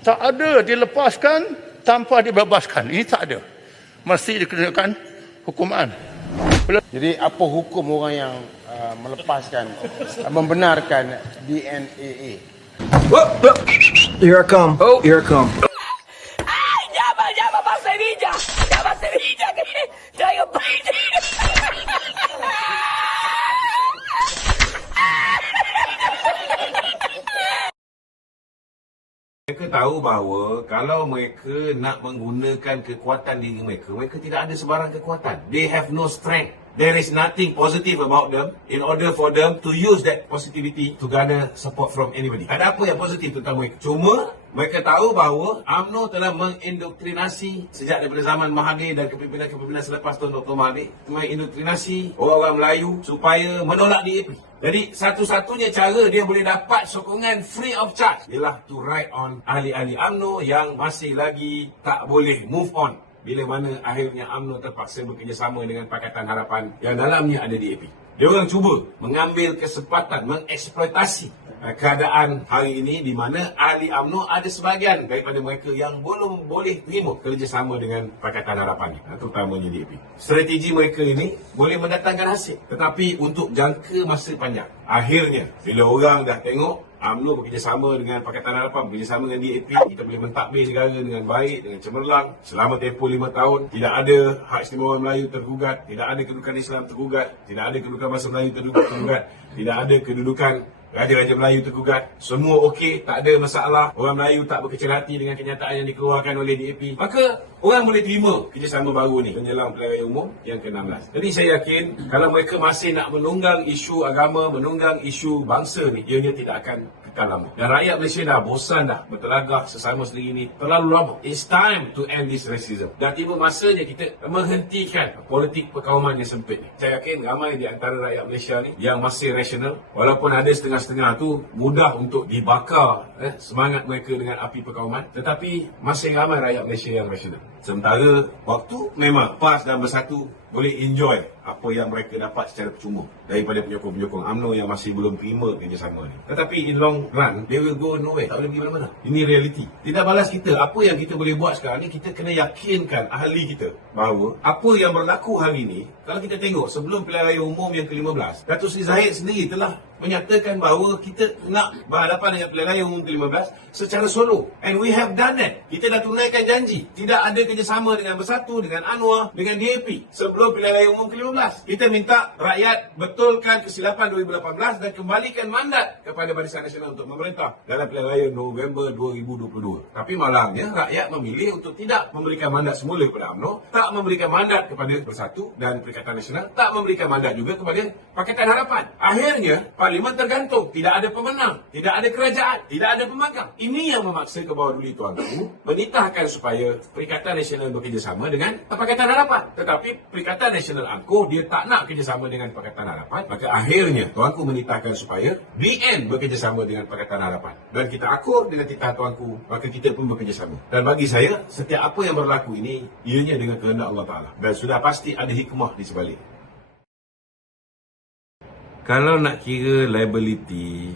Tak ada dilepaskan tanpa dibebaskan. Ini tak ada. Mesti dikenakan hukuman. Jadi apa hukum orang yang melepaskan, membenarkan DNAA? Here I come. Oh, here I come. Llama para Sevilla. Llama a Sevilla que traigo país. Mereka tahu bahawa kalau mereka nak menggunakan kekuatan diri mereka, mereka tidak ada sebarang kekuatan. They have no strength. There is nothing positive about them in order for them to use that positivity to garner support from anybody. Tak ada apa yang positif tentang mereka. Cuma mereka tahu bahawa UMNO telah mengindoktrinasi sejak daripada zaman Mahathir dan kepimpinan-kepimpinan selepas Tun Dr. Mahathir, mengindoktrinasi orang-orang Melayu supaya menolak DAP. Jadi satu-satunya cara dia boleh dapat sokongan free of charge ialah to ride on ahli-ahli UMNO yang masih lagi tak boleh move on. Bila mana akhirnya UMNO terpaksa bekerjasama dengan Pakatan Harapan yang dalamnya ada DAP. Dia orang cuba mengambil kesempatan, mengeksploitasi keadaan hari ini di mana ahli UMNO ada sebahagian daripada mereka yang belum boleh terima kerjasama dengan Pakatan Harapan, terutamanya DAP. Strategi mereka ini boleh mendatangkan hasil, tetapi untuk jangka masa panjang. Akhirnya, bila orang dah tengok UMNO bekerjasama dengan Pakatan Harapan, bekerjasama dengan DAP, kita boleh mentadbir negara dengan baik, dengan cemerlang selama tempoh 5 tahun. Tidak ada hak istimewa Melayu tergugat, tidak ada kedudukan Islam tergugat, tidak ada kedudukan bahasa Melayu tergugat, tidak ada kedudukan Raja-Raja Melayu tergugat. Semua okey, tak ada masalah. Orang Melayu tak berkecil hati dengan kenyataan yang dikeluarkan oleh DAP. Maka orang boleh terima kerjasama baru ni menjelang pilihan raya umum yang ke-16. Jadi saya yakin kalau mereka masih nak menunggang isu agama, menunggang isu bangsa ni, ianya tidak akan kekal lama. Dan rakyat Malaysia dah bosan dah bertelagah sesama sendiri ni terlalu lama. It's time to end this racism. Dan tiba masanya kita menghentikan politik perkauman yang sempit ni. Saya yakin ramai di antara rakyat Malaysia ni yang masih rasional, walaupun ada setengah-setengah tu mudah untuk dibakar semangat mereka dengan api perkauman, tetapi masih ramai rakyat Malaysia yang rasional. Sementara waktu memang PAS dan Bersatu boleh enjoy apa yang mereka dapat secara percuma daripada penyokong-penyokong UMNO yang masih belum terima kerjasama ni. Tetapi in long run, they will go nowhere. Tak boleh pergi mana-mana. Ini realiti. Tidak balas kita. Apa yang kita boleh buat sekarang ni, kita kena yakinkan ahli kita bahawa apa yang berlaku hari ini, kalau kita tengok sebelum pilihan raya umum yang ke-15, Datuk Seri Zahid sendiri telah menyatakan bahawa kita nak berhadapan dengan pilihan raya umum ke-15 secara solo. And we have done that. Kita dah tunaikan janji. Tidak ada kerjasama dengan Bersatu, dengan Anwar, dengan DAP sebelum pilihan raya umum ke-15. Kita minta rakyat betulkan kesilapan 2018 dan kembalikan mandat kepada Barisan Nasional untuk memerintah dalam pilihan raya November 2022. Tapi malangnya rakyat memilih untuk tidak memberikan mandat semula kepada UMNO, tak memberikan mandat kepada Bersatu dan Perikatan Nasional, tak memberikan mandat juga kepada Pakatan Harapan. Akhirnya Parlimen tergantung, tidak ada pemenang, tidak ada kerajaan, tidak ada pembangkang. Ini yang memaksa ke bawah duli tuanku menitahkan supaya Perikatan Nasional bekerjasama dengan Pakatan Harapan. Tetapi Perikatan Nasional angkuh dia tak nak kerjasama dengan Pakatan Harapan, maka akhirnya tuanku menitahkan supaya BN bekerjasama dengan Pakatan Harapan. Dan kita akur dengan titah tuanku, maka kita pun bekerjasama. Dan bagi saya, setiap apa yang berlaku ini, ianya dengan kehendak Allah Ta'ala. Dan sudah pasti ada hikmah di sebalik. Kalau nak kira liability,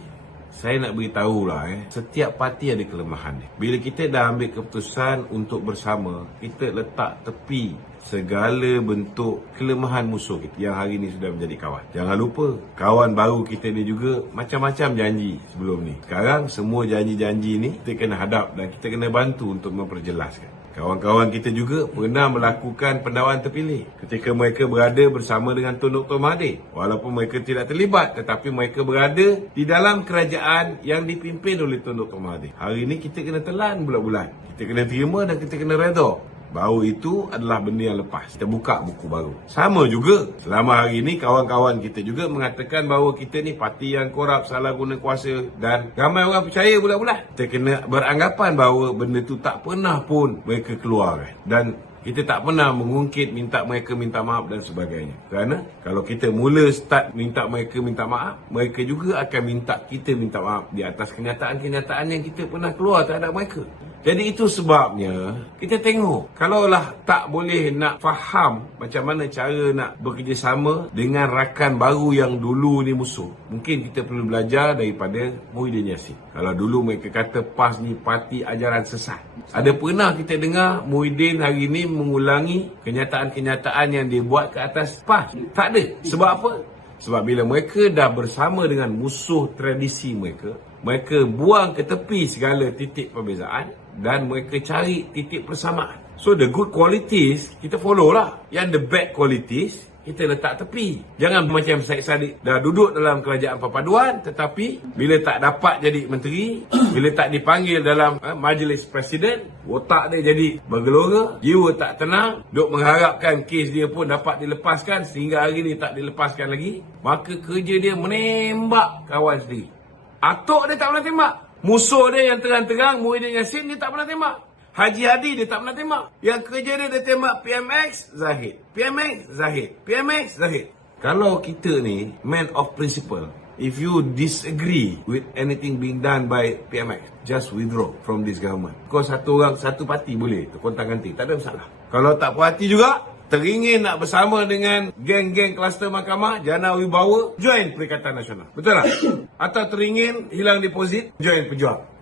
saya nak beritahulah setiap parti ada kelemahan dia. Bila kita dah ambil keputusan untuk bersama, kita letak tepi segala bentuk kelemahan musuh kita yang hari ini sudah menjadi kawan. Jangan lupa, kawan baru kita ni juga macam-macam janji sebelum ni. Sekarang semua janji-janji ni kita kena hadap dan kita kena bantu untuk memperjelaskan. Kawan-kawan kita juga pernah melakukan pendakwaan terpilih ketika mereka berada bersama dengan Tun Dr. Mahathir. Walaupun mereka tidak terlibat, tetapi mereka berada di dalam kerajaan yang dipimpin oleh Tun Dr. Mahathir. Hari ini kita kena telan bulat-bulat. Kita kena terima dan kita kena redha bahawa itu adalah benda yang lepas. Kita buka buku baru. Sama juga, selama hari ini kawan-kawan kita juga mengatakan bahawa kita ni parti yang korup, salah guna kuasa dan ramai orang percaya bulat-bulat. Kita kena beranggapan bahawa benda tu tak pernah pun mereka keluarkan. Dan kita tak pernah mengungkit minta mereka minta maaf dan sebagainya. Kerana kalau kita mula start minta mereka minta maaf, mereka juga akan minta kita minta maaf di atas kenyataan-kenyataan yang kita pernah keluar terhadap mereka. Jadi itu sebabnya kita tengok, kalaulah tak boleh nak faham macam mana cara nak bekerjasama dengan rakan baru yang dulu ni musuh, mungkin kita perlu belajar daripada Muhyiddin Yassin. Kalau dulu mereka kata PAS ni parti ajaran sesat, ada pernah kita dengar Muhyiddin hari ni mengulangi kenyataan-kenyataan yang dia buat ke atas PAS? Tak ada. Sebab apa? Sebab bila mereka dah bersama dengan musuh tradisi mereka, mereka buang ke tepi segala titik perbezaan dan mereka cari titik persamaan. So the good qualities kita follow lah. Yang the bad qualities kita letak tepi. Jangan macam Syed Saddiq dah duduk dalam kerajaan perpaduan, tetapi bila tak dapat jadi menteri, bila tak dipanggil dalam majlis presiden, otak dia jadi bergelora, jiwa tak tenang, duk mengharapkan kes dia pun dapat dilepaskan, sehingga hari ni tak dilepaskan lagi. Maka kerja dia menembak kawan sendiri. Atok dia tak pernah tembak. Musuh dia yang terang-terang, Muhyiddin Yassin, dia tak pernah tembak. Haji Hadi dia tak pernah tembak. Yang kerja dia tembak PMX, Zahid. PMX, Zahid. PMX, Zahid. Kalau kita ni man of principle, if you disagree with anything being done by PMX, just withdraw from this government. Kau satu orang, satu parti boleh kontang-ganti, tak ada masalah. Kalau tak puas hati juga, teringin nak bersama dengan geng-geng kluster mahkamah, Jana Wibawa, join Perikatan Nasional. Betul tak? Atau teringin hilang deposit, join Pejuang.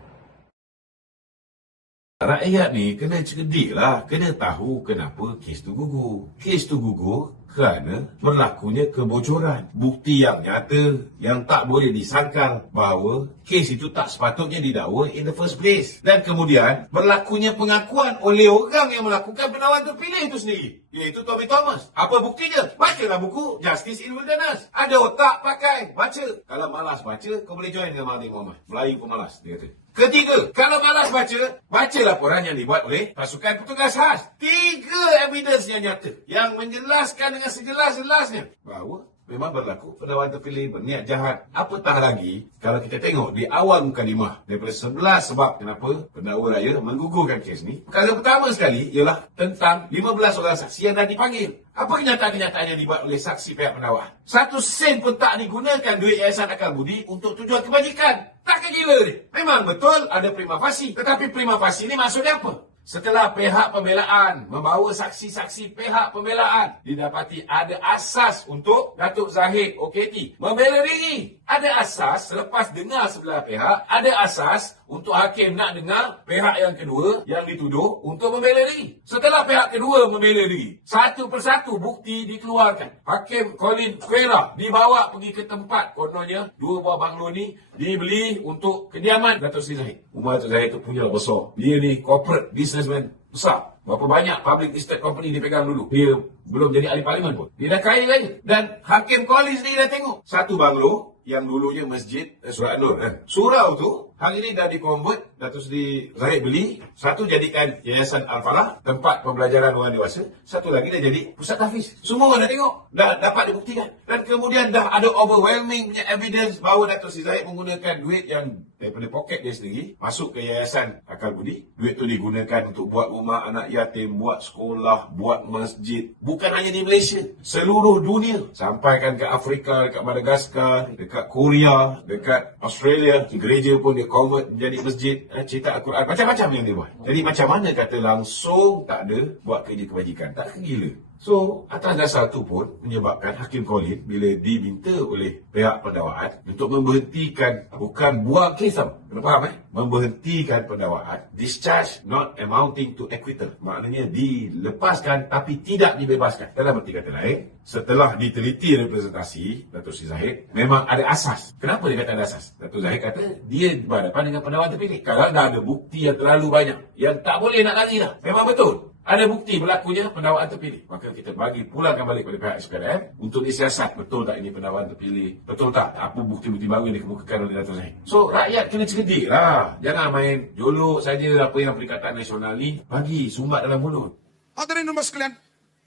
Rakyat ni kena cerdik lah, kena tahu kenapa kes tu gugur. Kes tu gugur kerana berlakunya kebocoran. Bukti yang nyata, yang tak boleh disangkal bahawa kes itu tak sepatutnya didakwa in the first place. Dan kemudian berlakunya pengakuan oleh orang yang melakukan pendakwaan terpilih itu sendiri, iaitu Tommy Thomas. Apa buktinya? Bacalah buku Justice in Wilderness. Ada otak pakai, baca. Kalau malas baca, kau boleh join dengan Mahathir Mohamad. Melayu pun malas, dia kata. Ketiga, kalau malas baca, baca laporan yang dibuat oleh pasukan petugas khas. 3 evidence yang nyata yang menjelaskan dengan sejelas-jelasnya bahawa memang berlaku pendakwaan terpilih berniat jahat. Apatah lagi kalau kita tengok di awal mukadimah daripada 11 sebab kenapa pendakwa raya menggugurkan kes ni. Perkara pertama sekali ialah tentang 15 orang saksi yang dah dipanggil. Apa kenyataan-kenyataan yang dibuat oleh saksi pihak pendakwaan? 1 sen pun tak digunakan duit Yayasan Akal Budi untuk tujuan kebajikan. Tak gila dia. Memang betul ada prima facie. Tetapi prima facie ni maksudnya apa? Setelah pihak pembelaan membawa saksi-saksi pihak pembelaan, didapati ada asas untuk Datuk Zahid OKT membela diri. Ada asas selepas dengar sebelah pihak, ada asas untuk hakim nak dengar pihak yang kedua yang dituduh untuk membela diri. Setelah pihak kedua membela diri, satu persatu bukti dikeluarkan. Hakim Colin Quera dibawa pergi ke tempat, kononnya 2 buah banglo ni dibeli untuk kediaman Datuk Seri Zahid. Rumah Datuk Zahid tu punya besar. Dia ni corporate businessman besar. Berapa banyak public listed company dia pegang dulu. Dia belum jadi ahli parlimen pun. Dia dah kaya raya. Dan Hakim Colin sendiri dah tengok. Satu banglo yang dulunya masjid Surau An-Nur kan. Surau tu hari ni dah dikonvert, Datuk Seri Zahid beli. Satu jadikan Yayasan Al-Falah, tempat pembelajaran orang dewasa. Satu lagi dah jadi pusat tahfiz. Semua orang dah tengok, dah dapat dibuktikan. Dan kemudian dah ada overwhelming punya evidence bahawa Datuk Seri Zahid menggunakan duit yang daripada poket dia sendiri masuk ke Yayasan Akal Budi. Duit tu digunakan untuk buat rumah anak yatim, buat sekolah, buat masjid. Bukan hanya di Malaysia, seluruh dunia. Sampaikan ke Afrika, dekat Madagaskar, dekat Korea, dekat Australia. Gereja pun dia convert menjadi masjid, cetak Al-Quran, macam-macam yang dia buat. Jadi macam mana kata langsung tak ada buat kerja kebajikan? Tak gila. So, atas dasar tu pun menyebabkan Hakim Colin bila diminta oleh pihak pendakwaan untuk memberhentikan, bukan buang kes tau. Kena faham Memberhentikan pendakwaan, discharge not amounting to acquittal. Maknanya dilepaskan tapi tidak dibebaskan. Dalam arti kata lain, setelah diteliti representasi Datuk Seri Zahid, memang ada asas. Kenapa dia kata ada asas? Datuk Zahid kata dia berhadapan dengan pendakwa terpilih. Kalau dah ada bukti yang terlalu banyak, yang tak boleh nak lari dah. Memang betul. Ada bukti berlakunya pendakwaan terpilih. Maka kita bagi pulangkan balik pada pihak SPRM untuk disiasat. Betul tak ini pendakwaan terpilih? Betul tak apa bukti-bukti baru yang dikemukakan oleh Datuk Zahid? So, rakyat kena cerdik lah. Jangan main jolok saja apa yang Perikatan Nasional ni bagi sumbat dalam mulut. Hadirin dan sekalian,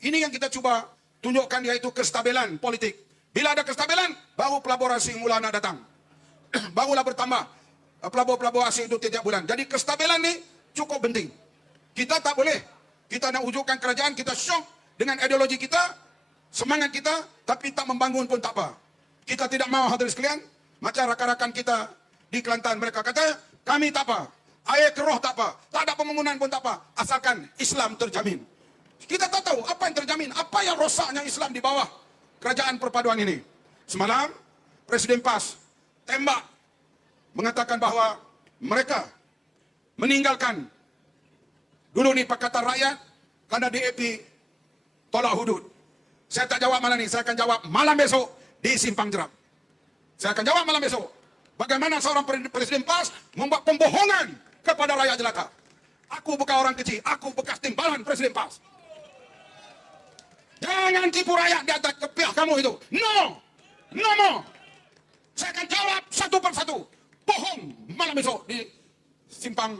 ini yang kita cuba tunjukkan, iaitu kestabilan politik. Bila ada kestabilan, baru pelabur asing mula nak datang. Barulah bertambah pelabur-pelabur asing itu tiap bulan. Jadi kestabilan ni cukup penting. Kita tak boleh. Kita nak wujudkan kerajaan, kita syok dengan ideologi kita, semangat kita, tapi tak membangun pun tak apa. Kita tidak mahu, hadirin sekalian, macam rakan-rakan kita di Kelantan, mereka kata, kami tak apa. air keroh tak apa, tak ada pembangunan pun tak apa, asalkan Islam terjamin. Kita tak tahu apa yang terjamin, apa yang rosaknya Islam di bawah kerajaan perpaduan ini. Semalam, Presiden PAS tembak mengatakan bahawa mereka meninggalkan dulu ni Pakatan Rakyat kerana DAP tolak hudud. Saya tak jawab malam ni, saya akan jawab malam besok di Simpang Jeram. Saya akan jawab malam besok. Bagaimana seorang Presiden PAS membuat pembohongan kepada rakyat jelata. Aku bukan orang kecil, aku bekas timbalan Presiden PAS. Jangan tipu rakyat di atas pihak kamu itu. No! No more! Saya akan jawab satu persatu. Bohong malam besok di Simpang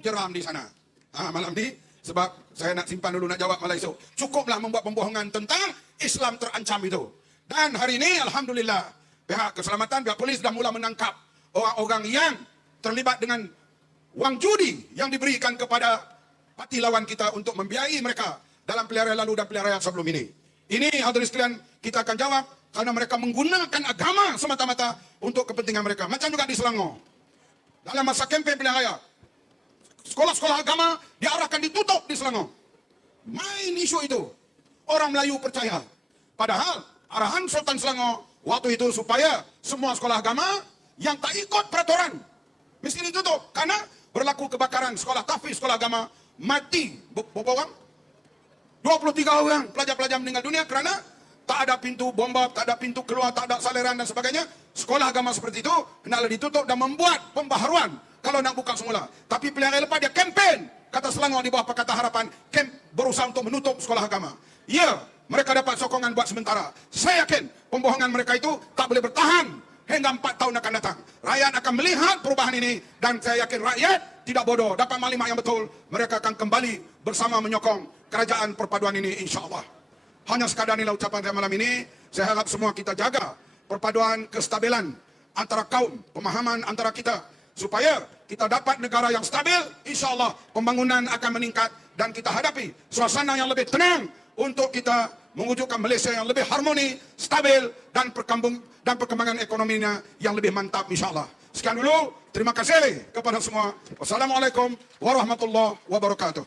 Jeram di sana. Malam ni, sebab saya nak simpan dulu nak jawab malam esok. Cukuplah membuat pembohongan tentang Islam terancam itu. Dan hari ini, Alhamdulillah, pihak keselamatan, pihak polis dah mula menangkap orang-orang yang terlibat dengan wang judi yang diberikan kepada parti lawan kita untuk membiayai mereka dalam pilihan raya lalu dan pilihan raya sebelum ini. Ini hadirin sekalian kita akan jawab kerana mereka menggunakan agama semata-mata untuk kepentingan mereka. Macam juga di Selangor. Dalam masa kempen pilihan raya, sekolah-sekolah agama diarahkan ditutup di Selangor. Main isu itu. Orang Melayu percaya. Padahal arahan Sultan Selangor waktu itu supaya semua sekolah agama yang tak ikut peraturan mesti ditutup. Karena berlaku kebakaran sekolah tahfiz, sekolah agama, mati berapa orang? 23 orang pelajar-pelajar meninggal dunia kerana tak ada pintu bomba, tak ada pintu keluar, tak ada saliran dan sebagainya. Sekolah agama seperti itu hendaklah ditutup dan membuat pembaharuan kalau nak buka semula. Tapi pilihan raya lepas dia kempen, kata Selangor di bawah Pakatan Harapan, berusaha untuk menutup sekolah agama. Ya, mereka dapat sokongan buat sementara. Saya yakin pembohongan mereka itu tak boleh bertahan hingga 4 tahun akan datang. Rakyat akan melihat perubahan ini dan saya yakin rakyat tidak bodoh, dapat maklumat yang betul. Mereka akan kembali bersama menyokong kerajaan perpaduan ini, insya-Allah. Hanya sekadar inilah ucapan saya malam ini. Saya harap semua kita jaga perpaduan kestabilan antara kaum, pemahaman antara kita supaya kita dapat negara yang stabil. InsyaAllah pembangunan akan meningkat dan kita hadapi suasana yang lebih tenang untuk kita mewujudkan Malaysia yang lebih harmoni, stabil dan perkembangan ekonominya yang lebih mantap, insyaAllah. Sekian dulu, terima kasih kepada semua. Wassalamualaikum warahmatullahi wabarakatuh.